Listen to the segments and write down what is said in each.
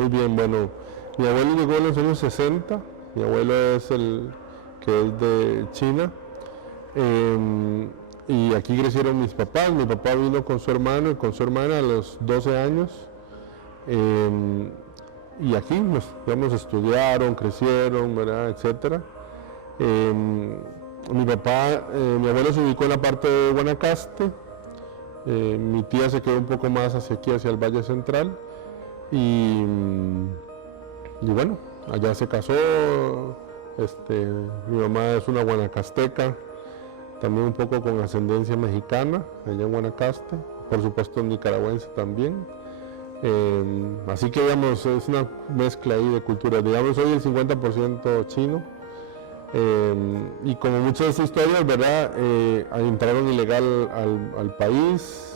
Muy bien, bueno, mi abuelo llegó en los años 60, mi abuelo es el que es de China, y aquí crecieron mis papás. Mi papá vino con su hermano y con su hermana a los 12 años, y aquí, pues, digamos, estudiaron, crecieron, ¿verdad?, etcétera. Mi papá, mi abuelo se ubicó en la parte de Guanacaste, mi tía se quedó un poco más hacia aquí, hacia el Valle Central, y bueno, allá se casó. Mi mamá es una guanacasteca, también un poco con ascendencia mexicana, allá en Guanacaste, por supuesto nicaragüense también. Así que, digamos, es una mezcla ahí de culturas. Digamos, soy el 50% chino, y como muchas de estas historias, ¿verdad?, entraron ilegal al país,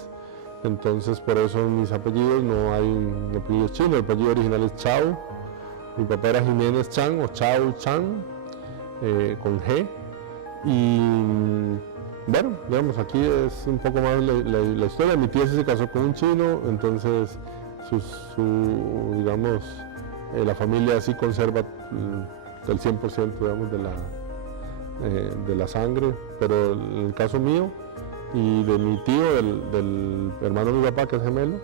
entonces por eso en mis apellidos no hay un apellido chino. El apellido original es Chao. Mi papá era Jiménez Chan o Chao Chan, con G. Y bueno, digamos, aquí es un poco más la historia. Mi tía se casó con un chino, entonces digamos, la familia sí conserva el 100%, digamos, de la sangre, pero en el caso mío y de mi tío, del hermano de mi papá, que es gemelo,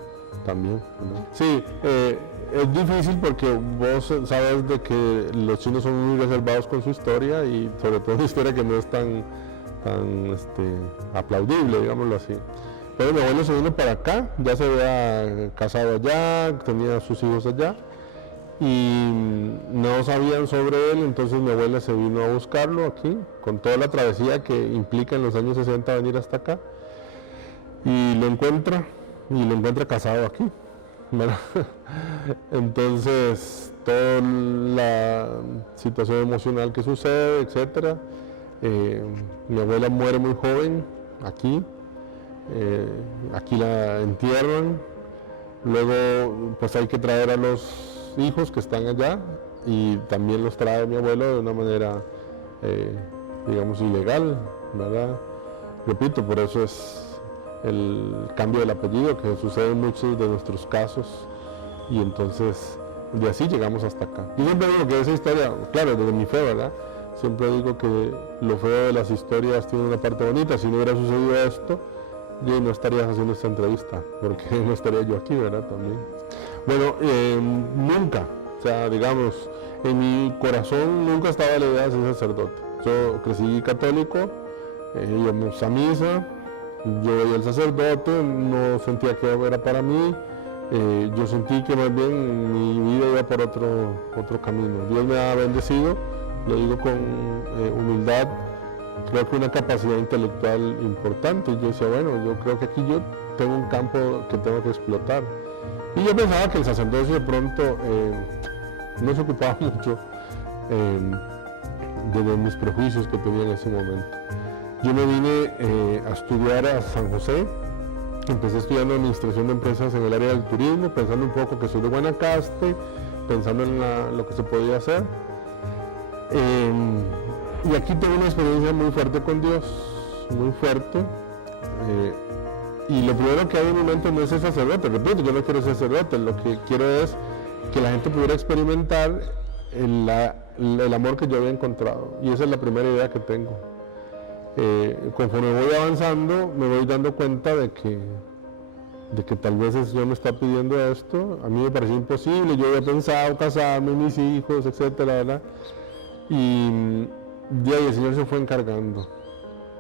también, ¿no? Sí, es difícil porque vos sabes de que los chinos son muy reservados con su historia, y sobre todo una historia que no es tan aplaudible, digámoslo así. Pero mi abuelo se vino para acá, ya se había casado allá, tenía sus hijos allá, y no sabían sobre él, entonces mi abuela se vino a buscarlo aquí, con toda la travesía que implica en los años 60 venir hasta acá, y lo encuentra casado aquí, ¿verdad? Entonces, toda la situación emocional que sucede, etcétera. Mi abuela muere muy joven aquí, aquí la entierran, luego pues hay que traer a los hijos que están allá, y también los trae mi abuelo de una manera, digamos, ilegal, ¿verdad? Repito, por eso es el cambio del apellido que sucede en muchos de nuestros casos, y entonces de así llegamos hasta acá. Yo siempre digo que esa historia, claro, desde mi fe, ¿verdad?, siempre digo que lo feo de las historias tiene una parte bonita. Si no hubiera sucedido esto, yo no estaría haciendo esta entrevista, porque no estaría yo aquí, ¿verdad?, también. Bueno, nunca, o sea, digamos, en mi corazón nunca estaba la idea de ser sacerdote. Yo crecí católico, íbamos a misa, yo veía al sacerdote, no sentía que era para mí, yo sentí que más bien mi vida iba por otro camino. Dios me ha bendecido, lo digo con humildad, creo que una capacidad intelectual importante, y yo decía, bueno, yo creo que aquí yo tengo un campo que tengo que explotar. Y yo pensaba que el sacerdocio de pronto no se ocupaba mucho de mis prejuicios que tenía en ese momento. Yo me vine a estudiar a San José, empecé estudiando administración de empresas en el área del turismo, pensando un poco que soy de Guanacaste, pensando en lo que se podía hacer. Y aquí tengo una experiencia muy fuerte con Dios, muy fuerte. Y lo primero que hay en mi mente no es ser sacerdote, repito, yo no quiero ser sacerdote, lo que quiero es que la gente pudiera experimentar el amor que yo había encontrado, y esa es la primera idea que tengo. Conforme voy avanzando, me voy dando cuenta de que tal vez el Señor me está pidiendo esto. A mí me parecía imposible, yo había pensado casarme, mis hijos, etcétera, ¿verdad? Y de ahí el Señor se fue encargando,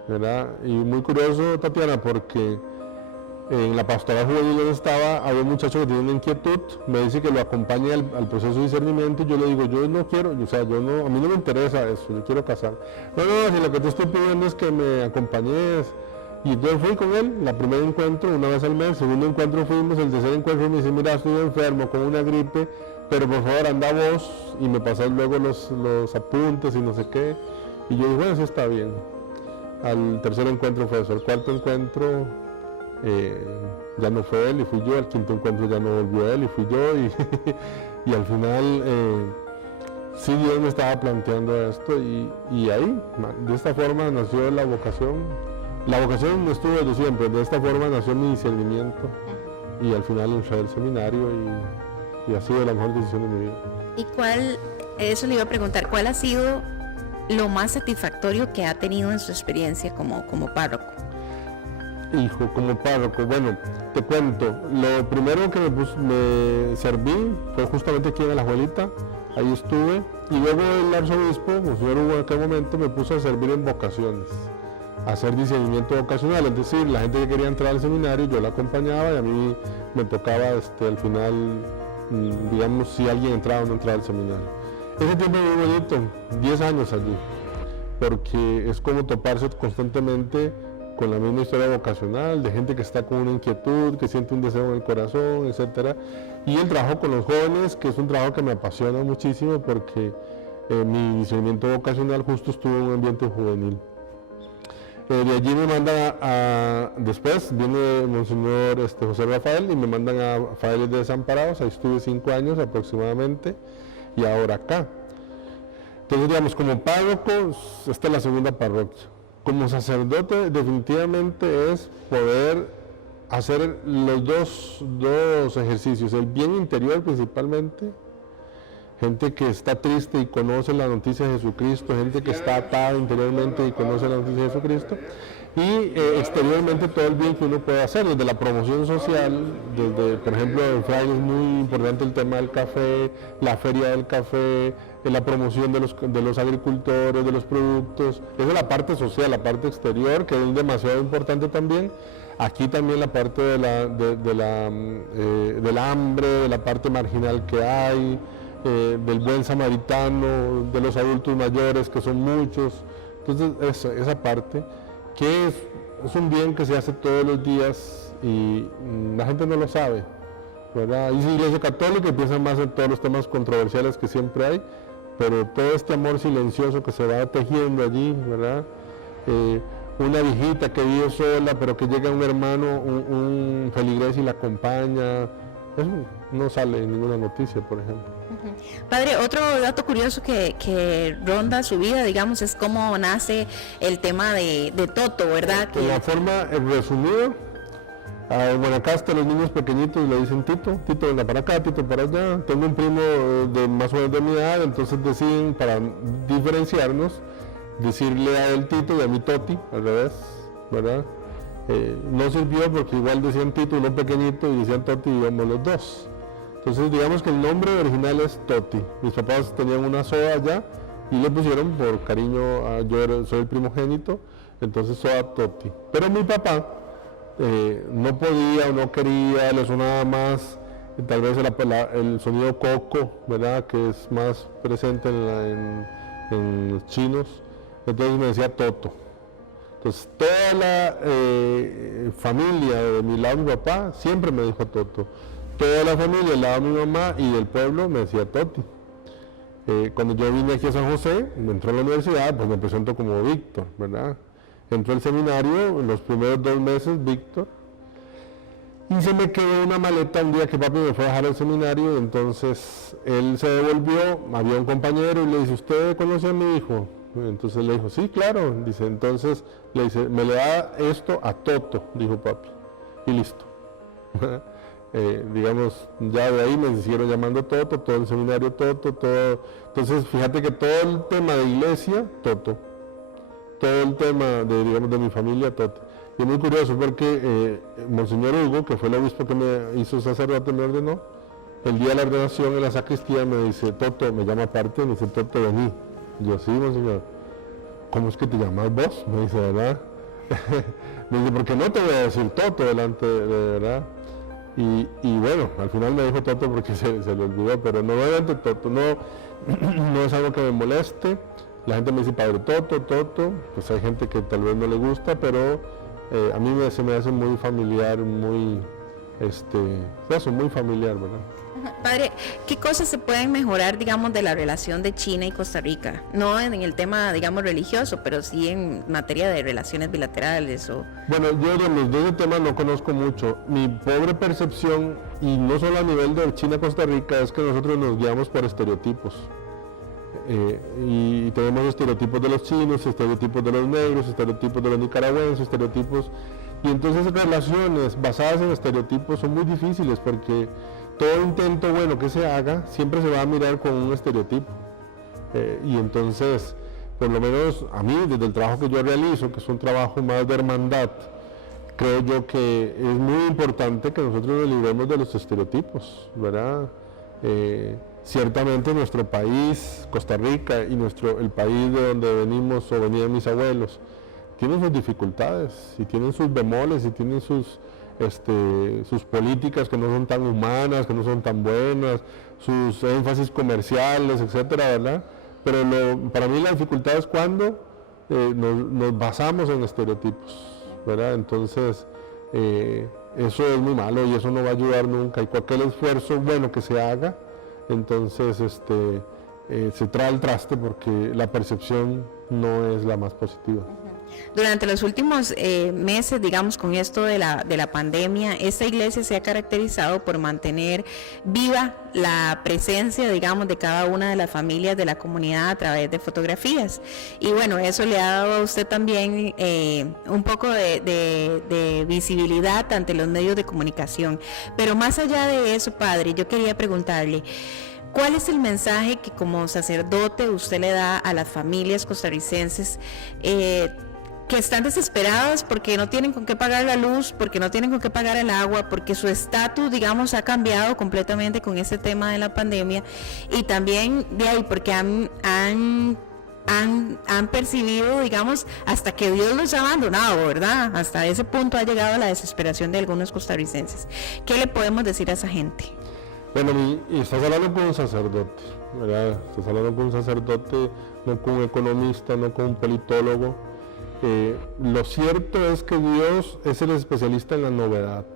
¿verdad? Y muy curioso, Tatiana, porque en la pastoral juvenil donde estaba, había un muchacho que tiene una inquietud, me dice que lo acompañe al proceso de discernimiento, y yo le digo, yo no quiero, o sea, a mí no me interesa eso, yo quiero casar. No, si lo que te estoy pidiendo es que me acompañes. Y yo fui con él, el primer encuentro, una vez al mes, el segundo encuentro fuimos, el tercer encuentro me dice, mira, estoy enfermo con una gripe, pero por favor anda vos, y me pasas luego los apuntes y no sé qué. Y yo dije, bueno, eso está bien. Al tercer encuentro fue eso, al cuarto encuentro ya no fue él y fui yo, al quinto encuentro ya no volvió él y fui yo, y al final sí, Dios me estaba planteando esto, y ahí, de esta forma nació la vocación. La vocación no estuvo desde siempre, de esta forma nació mi discernimiento, y al final entré al seminario y ha sido la mejor decisión de mi vida. ¿Y eso le iba a preguntar, cuál ha sido lo más satisfactorio que ha tenido en su experiencia como párroco? Hijo, como párroco, bueno, te cuento, lo primero que me serví fue justamente aquí en Alajuelita, ahí estuve, y luego el arzobispo, Monseñor Hugo, en aquel momento me puso a servir en vocaciones, a hacer discernimiento vocacional, es decir, la gente que quería entrar al seminario, yo la acompañaba y a mí me tocaba al final, digamos, si alguien entraba o no entraba al seminario. Ese tiempo es muy bonito, 10 años allí, porque es como toparse constantemente con la misma historia vocacional, de gente que está con una inquietud, que siente un deseo en el corazón, etc. Y el trabajo con los jóvenes, que es un trabajo que me apasiona muchísimo porque mi discernimiento vocacional justo estuvo en un ambiente juvenil. De allí me mandan después viene Monseñor José Rafael y me mandan a Frailes de Desamparados, ahí estuve 5 años aproximadamente y ahora acá. Entonces digamos, como párroco, esta es la segunda parroquia. Como sacerdote definitivamente es poder hacer los dos ejercicios, el bien interior principalmente, gente que está triste y conoce la noticia de Jesucristo, gente que está atada interiormente y conoce la noticia de Jesucristo, y exteriormente todo el bien que uno puede hacer, desde la promoción social, desde, por ejemplo, en Fraile es muy importante el tema del café, la feria del café, la promoción de los agricultores, de los productos, esa es la parte social, la parte exterior, que es demasiado importante también. Aquí también la parte del hambre, de la parte marginal que hay, del buen samaritano, de los adultos mayores, que son muchos. Entonces, esa parte, que es un bien que se hace todos los días y la gente no lo sabe, ¿verdad? Y si Iglesia Católica piensa más en todos los temas controversiales que siempre hay, pero todo este amor silencioso que se va tejiendo allí, ¿verdad? Una viejita que vive sola, pero que llega un hermano, un feligres y la acompaña, eso no sale en ninguna noticia, por ejemplo. Padre, otro dato curioso que ronda su vida, digamos, es cómo nace el tema de Toto, ¿verdad? En la forma resumida, en Guanacaste los niños pequeñitos le dicen Tito, Tito venga para acá, Tito para allá. Tengo un primo de más o menos de mi edad, entonces deciden, para diferenciarnos, decirle a él Tito y a mí Toti, al revés, ¿verdad? No sirvió porque igual decían Tito, uno pequeñito, y decían Toti y íbamos los dos. Entonces digamos que el nombre original es Toti. Mis papás tenían una soda allá y le pusieron por cariño, yo soy el primogénito, entonces soda Toti. Pero mi papá no podía o no quería, le sonaba más tal vez el sonido coco, ¿verdad? Que es más presente en los chinos, entonces me decía Toto. Entonces toda la familia de mi lado de mi papá siempre me dijo Toto. Toda la familia del lado de mi mamá y del pueblo me decía Toti. Cuando yo vine aquí a San José, entré a la universidad, pues me presento como Víctor, ¿verdad? Entré al seminario, en los primeros 2 meses, Víctor, y se me quedó una maleta un día que papi me fue a dejar al seminario, entonces él se devolvió, había un compañero y le dice, ¿usted conoce a mi hijo? Entonces le dijo, sí, claro, dice, entonces le dice, me le da esto a Toto, dijo papi, y listo. Digamos, ya de ahí me siguieron llamando Toto, todo el seminario Toto, todo. Entonces, fíjate que todo el tema de iglesia, Toto, todo el tema de mi familia, Toto. Y es muy curioso porque Monseñor Hugo, que fue el obispo que me hizo sacerdote, me ordenó, el día de la ordenación en la sacristía me dice, Toto, me llama aparte, me dice, Toto, vení. Y yo, sí, Monseñor. ¿Cómo es que te llamas vos? Me dice, ¿verdad? Me dice, porque no te voy a decir Toto delante de verdad. Y bueno, al final me dijo Toto porque se le olvidó, pero normalmente Toto no es algo que me moleste. La gente me dice Padre Toto, pues hay gente que tal vez no le gusta, pero a mí se me hace muy familiar, muy familiar, ¿verdad? Padre, ¿qué cosas se pueden mejorar, digamos, de la relación de China y Costa Rica? No en el tema, digamos, religioso, pero sí en materia de relaciones bilaterales o... Bueno, yo de ese tema no conozco mucho. Mi pobre percepción, y no solo a nivel de China-Costa Rica, es que nosotros nos guiamos por estereotipos. Y tenemos estereotipos de los chinos, estereotipos de los negros, estereotipos de los nicaragüenses, estereotipos... Y entonces relaciones basadas en estereotipos son muy difíciles porque todo intento bueno que se haga siempre se va a mirar con un estereotipo. Y entonces, por lo menos a mí, desde el trabajo que yo realizo, que es un trabajo más de hermandad, creo yo que es muy importante que nosotros nos libremos de los estereotipos, ¿verdad? Ciertamente nuestro país, Costa Rica, y el país de donde venimos o venían mis abuelos, tienen sus dificultades, y tienen sus bemoles, y tienen sus políticas que no son tan humanas, que no son tan buenas, sus énfasis comerciales, etcétera, ¿verdad? Pero para mí la dificultad es cuando nos basamos en estereotipos, ¿verdad? Entonces, eso es muy malo y eso no va a ayudar nunca. Y cualquier esfuerzo bueno que se haga, entonces se trae al traste porque la percepción no es la más positiva. Durante los últimos meses, digamos, con esto de la pandemia, esta iglesia se ha caracterizado por mantener viva la presencia, digamos, de cada una de las familias de la comunidad a través de fotografías. Y bueno, eso le ha dado a usted también un poco de visibilidad ante los medios de comunicación. Pero más allá de eso, padre, yo quería preguntarle, ¿cuál es el mensaje que como sacerdote usted le da a las familias costarricenses que están desesperadas porque no tienen con qué pagar la luz, porque no tienen con qué pagar el agua, porque su estatus, digamos, ha cambiado completamente con este tema de la pandemia, y también de ahí porque han percibido, digamos, hasta que Dios los ha abandonado, ¿verdad? Hasta ese punto ha llegado la desesperación de algunos costarricenses. ¿Qué le podemos decir a esa gente? Bueno, y estás hablando con un sacerdote, ¿verdad? Estás hablando con un sacerdote, no con un economista, no con un politólogo. Lo cierto es que Dios es el especialista en la novedad.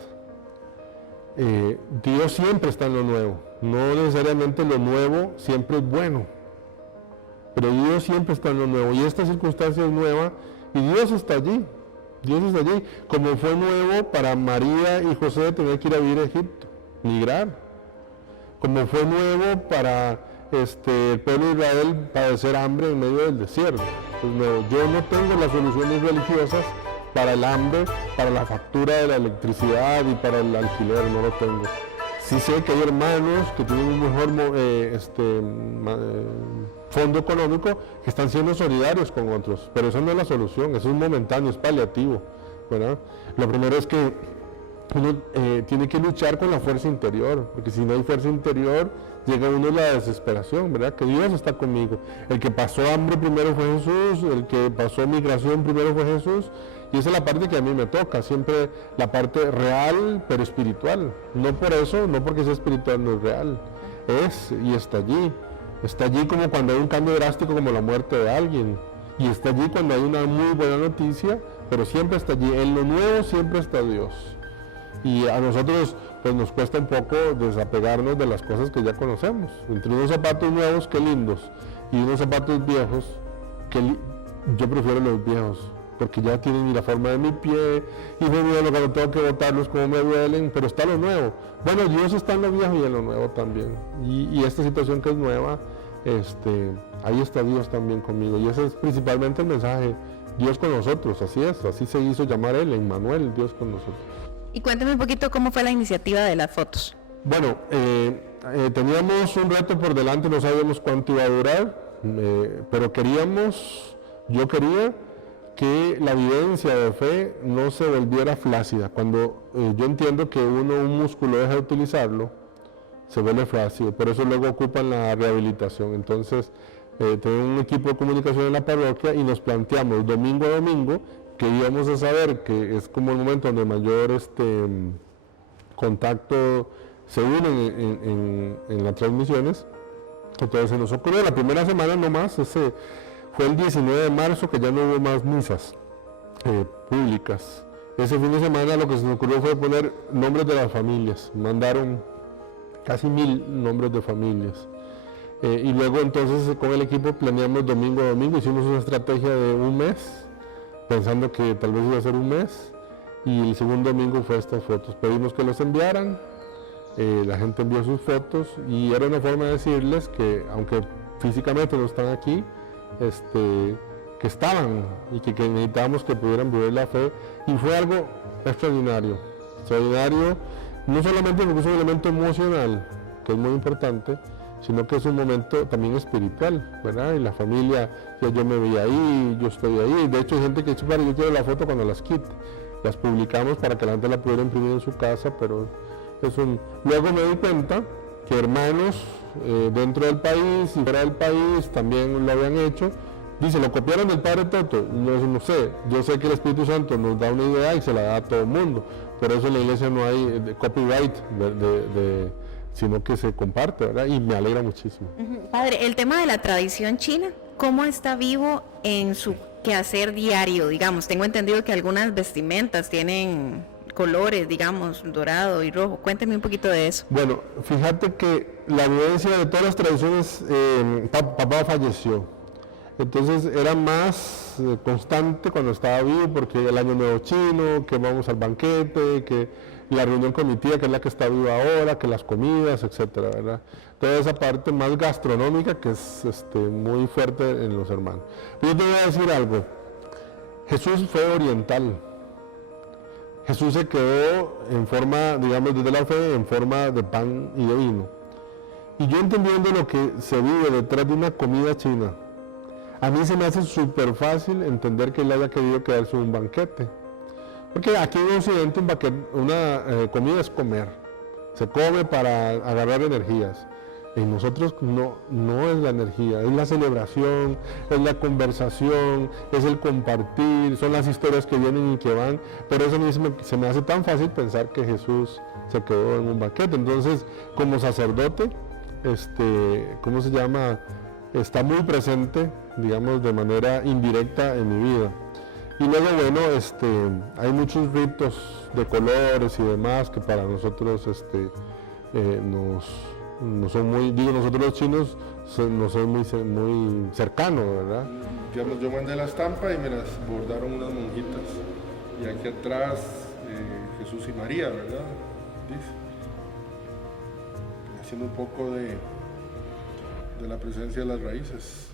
Dios siempre está en lo nuevo, no necesariamente lo nuevo siempre es bueno, pero Dios siempre está en lo nuevo, y esta circunstancia es nueva y Dios está allí, como fue nuevo para María y José tener que ir a vivir a Egipto, migrar, como fue nuevo para el pueblo de Israel padecer hambre en medio del desierto. Pues yo no tengo las soluciones religiosas para el hambre, para la factura de la electricidad y para el alquiler, no lo tengo. Sí sé que hay hermanos que tienen un mejor fondo económico que están siendo solidarios con otros, pero eso no es la solución, eso es momentáneo, es paliativo, ¿verdad? Lo primero es que uno tiene que luchar con la fuerza interior, porque si no hay fuerza interior, llega uno a la desesperación, ¿verdad? Que Dios está conmigo. El que pasó hambre primero fue Jesús, el que pasó migración primero fue Jesús, y esa es la parte que a mí me toca, siempre la parte real, pero espiritual. No por eso, no porque sea espiritual no es real, y está allí como cuando hay un cambio drástico como la muerte de alguien, y está allí cuando hay una muy buena noticia, pero siempre está allí, en lo nuevo siempre está Dios. Y a nosotros pues nos cuesta un poco desapegarnos de las cosas que ya conocemos. Entre unos zapatos nuevos, qué lindos, y unos zapatos viejos, yo prefiero los viejos, porque ya tienen la forma de mi pie, y me duele cuando tengo que botarlos como me duelen, pero está lo nuevo. Bueno, Dios está en lo viejo y en lo nuevo también. Y esta situación que es nueva, ahí está Dios también conmigo. Y ese es principalmente el mensaje, Dios con nosotros, así se hizo llamar Él, Emmanuel, Dios con nosotros. Y cuéntame un poquito cómo fue la iniciativa de las fotos. Bueno, teníamos un reto por delante, no sabíamos cuánto iba a durar, pero yo quería que la vivencia de fe no se volviera flácida. Cuando yo entiendo que un músculo deja de utilizarlo, se vuelve flácido, por eso luego ocupan la rehabilitación. Entonces, tenemos un equipo de comunicación en la parroquia y nos planteamos domingo a domingo que íbamos a saber que es como el momento donde mayor contacto se une en las transmisiones. Entonces se nos ocurrió la primera semana nomás, fue el 19 de marzo que ya no hubo más misas públicas. Ese fin de semana lo que se nos ocurrió fue poner nombres de las familias, mandaron casi 1000 nombres de familias. Y luego entonces con el equipo planeamos domingo a domingo, hicimos una estrategia de un mes, pensando que tal vez iba a ser un mes, y el segundo domingo fue estas fotos. Pedimos que los enviaran, la gente envió sus fotos, y era una forma de decirles que aunque físicamente no están aquí, que estaban, y que necesitábamos que pudieran vivir la fe, y fue algo extraordinario, no solamente porque es un elemento emocional, que es muy importante, sino que es un momento también espiritual, ¿verdad? Y la familia, ya yo me veía ahí, yo estoy ahí. De hecho hay gente que dice, pero yo quiero la foto cuando las quite. Las publicamos para que la gente la pudiera imprimir en su casa, pero es un... Luego me di cuenta que hermanos dentro del país y fuera del país también lo habían hecho. Dice, ¿lo copiaron del Padre Toto? No sé, yo sé que el Espíritu Santo nos da una idea y se la da a todo el mundo. Por eso en la iglesia no hay copyright, sino que se comparte, ¿verdad? Y me alegra muchísimo. Padre, el tema de la tradición china, ¿cómo está vivo en su quehacer diario? Digamos, tengo entendido que algunas vestimentas tienen colores, digamos, dorado y rojo. Cuénteme un poquito de eso. Bueno, fíjate que la vivencia de todas las tradiciones, papá falleció. Entonces era más constante cuando estaba vivo, porque el año nuevo chino, que vamos al banquete, que la reunión con mi tía, que es la que está viva ahora, que las comidas, etcétera, ¿verdad? Toda esa parte más gastronómica que es muy fuerte en los hermanos. Pero yo te voy a decir algo, Jesús fue oriental. Jesús se quedó en forma, digamos, desde la fe, en forma de pan y de vino. Y yo entendiendo lo que se vive detrás de una comida china, a mí se me hace súper fácil entender que él haya querido quedarse un banquete. Porque aquí en Occidente una comida es comer. Se come para agarrar energías. En nosotros no es la energía, es la celebración, es la conversación, es el compartir, son las historias que vienen y que van. Pero eso a mí se me hace tan fácil pensar que Jesús se quedó en un banquete. Entonces, como sacerdote, ¿cómo se llama? Está muy presente, digamos, de manera indirecta en mi vida. Y luego, bueno, hay muchos ritos de colores y demás que para nosotros nos son muy, digo, nosotros los chinos nos son muy cercanos, ¿verdad? Digamos, yo mandé la estampa y me las bordaron unas monjitas. Y aquí atrás, Jesús y María, ¿verdad? Dice. Haciendo un poco de la presencia de las raíces.